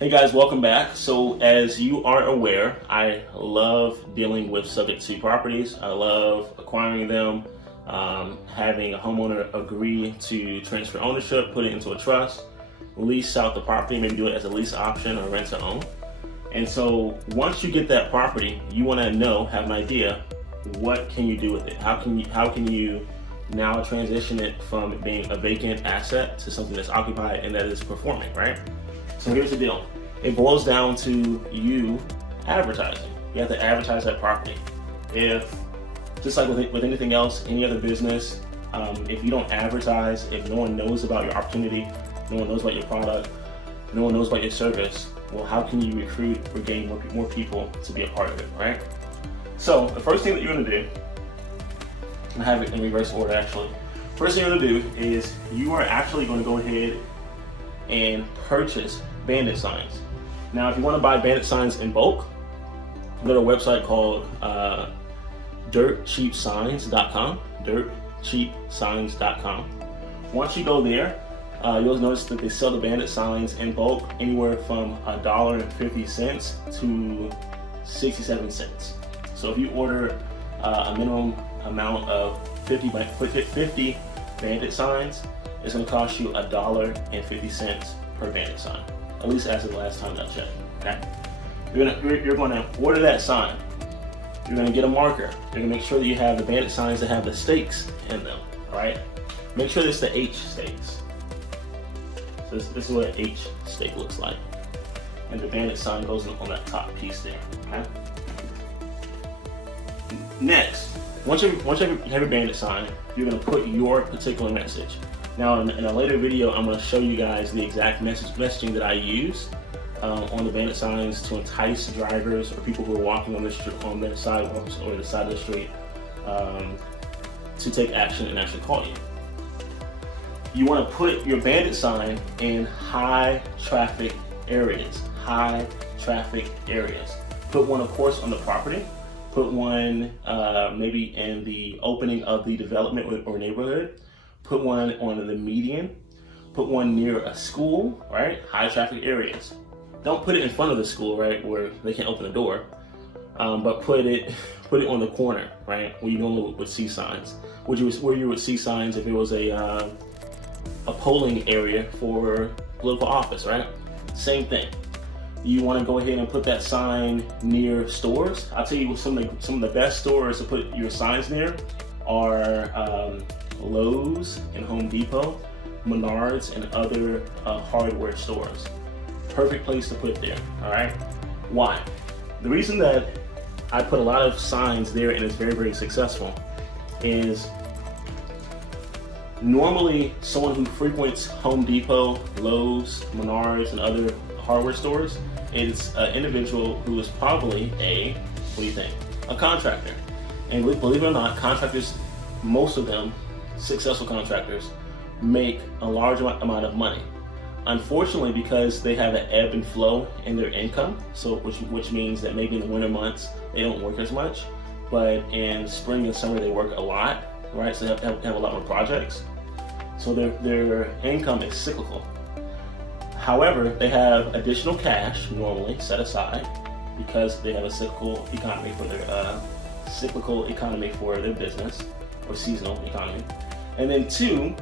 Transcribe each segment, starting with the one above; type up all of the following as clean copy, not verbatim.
Hey guys, welcome back. So as you are aware, I love dealing with subject to properties. I love acquiring them, having a homeowner agree to transfer ownership, put it into a trust, lease out the property, maybe do it as a lease option or rent to own. And so once you get that property, you want to know, have an idea, what can you do with it? How can you now transition it from being a vacant asset to something that's occupied and that is performing, right? So here's the deal. It boils down to you advertising. You have to advertise that property. If, just like with anything else, any other business, if you don't advertise, if no one knows about your opportunity, no one knows about your product, no one knows about your service, well, how can you recruit or gain more people to be a part of it, right? So the first thing that you're gonna do, I have it in reverse order actually. First thing you're gonna do is you are actually gonna go ahead and purchase bandit signs. Now, if you want to buy bandit signs in bulk, go to a website called dirtcheapsigns.com, dirtcheapsigns.com. Once you go there, you'll notice that they sell the bandit signs in bulk anywhere from $1.50 to 67 cents. So if you order a minimum amount of 50 bandit signs, it's going to cost you $1.50 per bandit sign, at least as of the last time that I checked. Okay, you're going to order that sign. You're going to get a marker. You're going to make sure that you have the bandit signs that have the stakes in them. All right, make sure it's the H stakes. So this is what an H stake looks like, and the bandit sign goes on that top piece there. Okay. Next, once you have your bandit sign, you're going to put your particular message. Now, in a later video, I'm going to show you guys the exact messaging that I use on the bandit signs to entice drivers or people who are walking on the sidewalks or the side of the street to take action and actually call you. You want to put your bandit sign in high traffic areas. High traffic areas. Put one, of course, on the property. Put one maybe in the opening of the development or neighborhood. Put one on the median. Put one near a school, right? High traffic areas. Don't put it in front of the school, right, where they can't open the door. But put it on the corner, right, where you normally would see signs. Where you would see signs if it was a polling area for political office, right? Same thing. You want to go ahead and put that sign near stores. I'll tell you some of the best stores to put your signs near are Lowe's and Home Depot, Menards, and other hardware stores. Perfect place to put there, all right? Why? The reason that I put a lot of signs there and it's very, very successful is normally someone who frequents Home Depot, Lowe's, Menards, and other hardware stores is an individual who is probably what do you think? A contractor. And believe it or not, contractors, most of them, successful contractors, make a large amount of money. Unfortunately, because they have an ebb and flow in their income, so which means that maybe in the winter months they don't work as much, but in spring and summer they work a lot, right? So they have a lot more projects. So their income is cyclical. However, they have additional cash normally set aside because they have a cyclical economy for their business, or seasonal economy. And then two,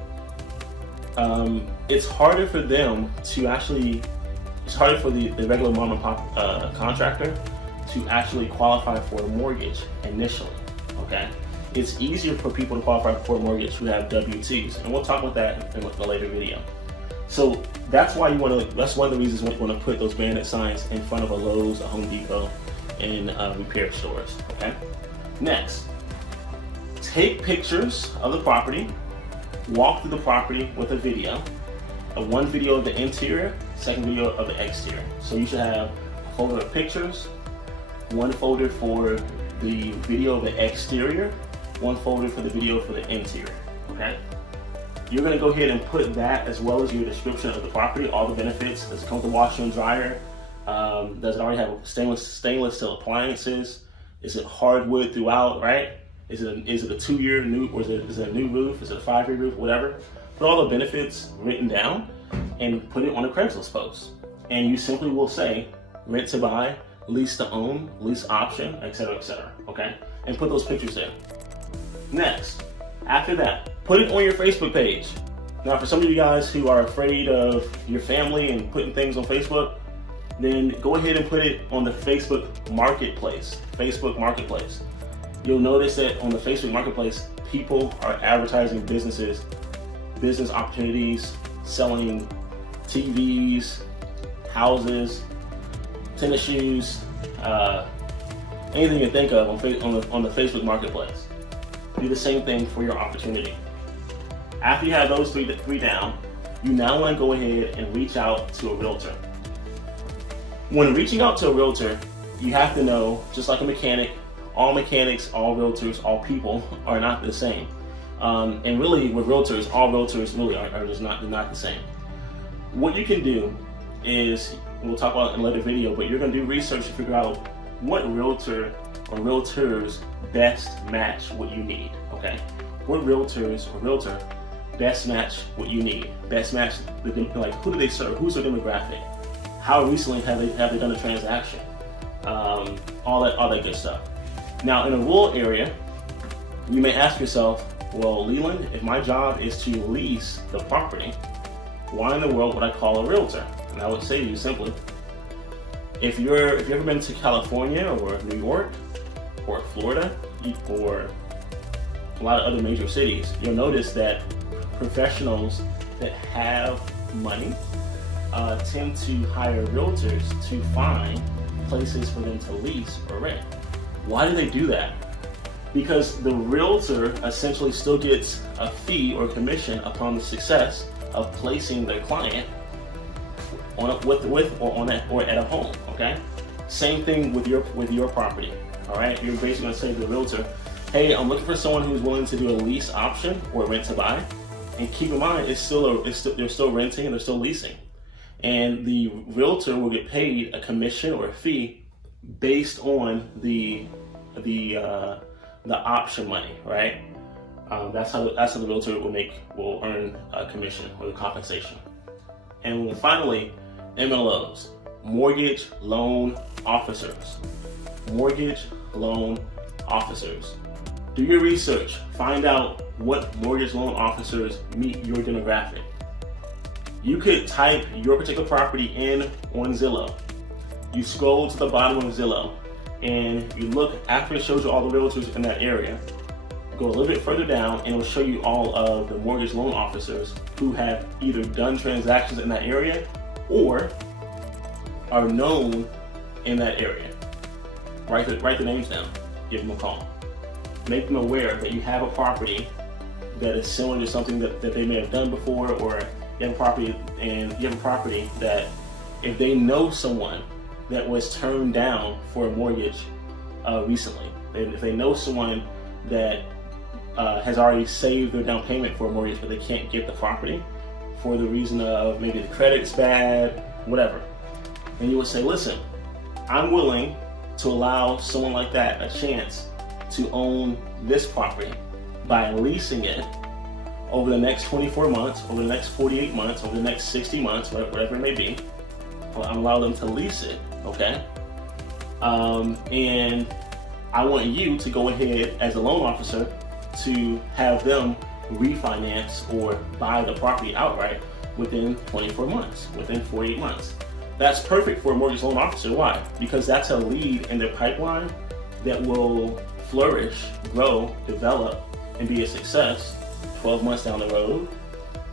it's harder for them to actually, it's harder for the regular mom and pop contractor to actually qualify for a mortgage initially, okay? It's easier for people to qualify for a mortgage who have W-2s, and we'll talk about that in a later video. So that's why that's one of the reasons why you want to put those bandit signs in front of a Lowe's, a Home Depot, and repair stores, okay? Next, take pictures of the property, walk through the property with a video. One video of the interior, second video of the exterior. So you should have a folder of pictures, one folder for the video of the exterior, one folder for the video for the interior, okay? You're gonna go ahead and put that as well as your description of the property, all the benefits. Does it come with a washer and dryer? Does it already have stainless steel appliances? Is it hardwood throughout, right? Is it a 2-year new, or is it a new roof? Is it a 5-year roof? Whatever. Put all the benefits written down and put it on a Craigslist post. and you simply will say rent to buy, lease to own, lease option, etc., okay? And put those pictures there. Next, after that, put it on your Facebook page. Now, for some of you guys who are afraid of your family and putting things on Facebook, then go ahead and put it on the Facebook Marketplace. You'll notice that on the Facebook Marketplace, people are advertising businesses, business opportunities, selling TVs, houses, tennis shoes, anything you think of on the Facebook Marketplace. Do the same thing for your opportunity. After you have those three down, you now want to go ahead and reach out to a realtor. When reaching out to a realtor, you have to know, just like a mechanic, all mechanics, all realtors, all people are not the same. And really with realtors, all realtors really are just not the same. What you can do is, we'll talk about it in a later video, but you're going to do research to figure out what realtor or realtors best match what you need, okay? What realtors or realtor best match what you need, best match like who do they serve, who's their demographic, how recently have they done a transaction, all that good stuff. Now, in a rural area, you may ask yourself, well, Leland, if my job is to lease the property, why in the world would I call a realtor? And I would say to you simply, if you've ever been to California or New York or Florida or a lot of other major cities, you'll notice that professionals that have money tend to hire realtors to find places for them to lease or rent. Why do they do that? Because the realtor essentially still gets a fee or commission upon the success of placing their client or at a home. Okay, same thing with your property. All right, you're basically going to say to the realtor, hey, I'm looking for someone who's willing to do a lease option or rent to buy. And keep in mind, they're still renting and they're still leasing. And the realtor will get paid a commission or a fee based on the option money, right? That's how the realtor will earn a commission or the compensation. And finally, MLOs, mortgage loan officers. Mortgage loan officers. Do your research. Find out what mortgage loan officers meet your demographic. You could type your particular property in on Zillow. You scroll to the bottom of Zillow and you look after it shows you all the realtors in that area. Go a little bit further down and it'll show you all of the mortgage loan officers who have either done transactions in that area or are known in that area. Write the names down. Give them a call. Make them aware that you have a property that is similar to something that they may have done before, or you have a property that if they know someone that was turned down for a mortgage recently, if they know someone that has already saved their down payment for a mortgage but they can't get the property for the reason of maybe the credit's bad, whatever, and you would say, listen, I'm willing to allow someone like that a chance to own this property by leasing it over the next 24 months, over the next 48 months, over the next 60 months, whatever it may be. I'll allow them to lease it, okay? And I want you to go ahead as a loan officer to have them refinance or buy the property outright within 24 months, within 48 months. That's perfect for a mortgage loan officer. Why? Because that's a lead in their pipeline that will flourish, grow, develop, and be a success 12 months down the road,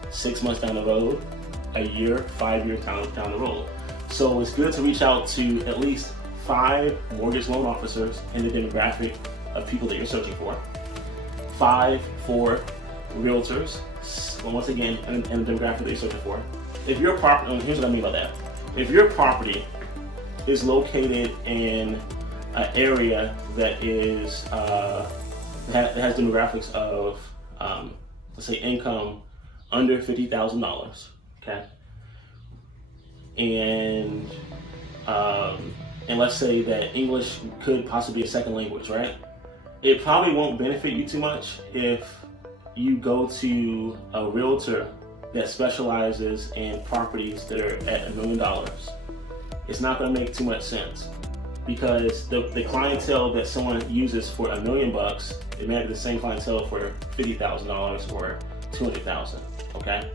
6 months down the road, a year, 5 years down the road. So it's good to reach out to at least 5 mortgage loan officers in the demographic of people that you're searching for. 5 for realtors, once again, in the demographic that you're searching for. If your property, here's what I mean by that. If your property is located in an area that is that has demographics of let's say income under $50,000, okay, and let's say that English could possibly be a second language, right? It probably won't benefit you too much if you go to a realtor that specializes in properties that are at $1 million, it's not going to make too much sense, because the clientele that someone uses for $1 million, it may be the same clientele for $50,000 or $200,000. Okay,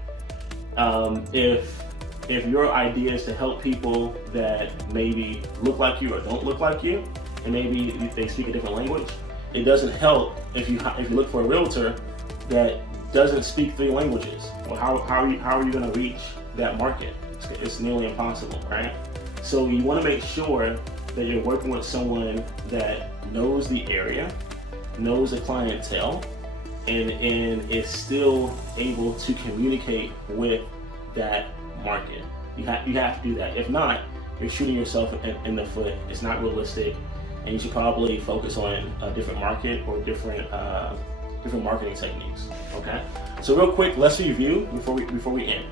if your idea is to help people that maybe look like you or don't look like you, and maybe they speak a different language, it doesn't help if you look for a realtor that doesn't speak 3 languages. Well, how are you going to reach that market? It's nearly impossible, right? So you want to make sure that you're working with someone that knows the area, knows the clientele, and is still able to communicate with that market. You have to do that. If not, you're shooting yourself in the foot. It's not realistic, and you should probably focus on a different market or different marketing techniques. Okay. So real quick, let's review before we end.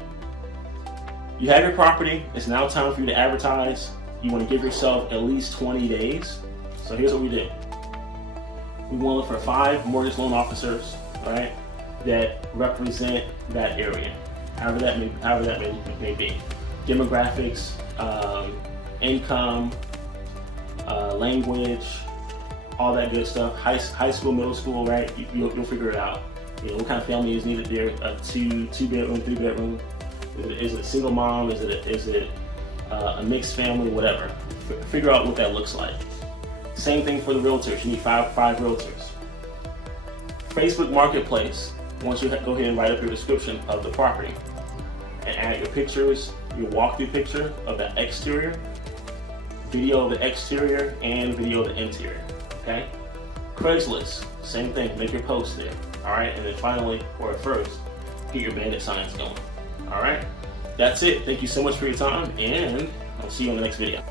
You have your property. It's now time for you to advertise. You want to give yourself at least 20 days. So here's what we do. We want to look for 5 mortgage loan officers, right, that represent that area, however that may be. Demographics, income, language, all that good stuff. High school, middle school, right? You'll figure it out. You know, what kind of family is needed there? A two bedroom, 3 bedroom. Is it a single mom? Is it a mixed family? Whatever. Figure out what that looks like. Same thing for the realtors. You need five realtors. Facebook Marketplace. Once you go ahead and write up your description of the property and add your pictures, your walkthrough picture of the exterior, video of the exterior, and video of the interior. Okay. Craigslist. Same thing. Make your post there. All right. And then finally, or first, get your bandit signs going. All right. That's it. Thank you so much for your time, and I'll see you on the next video.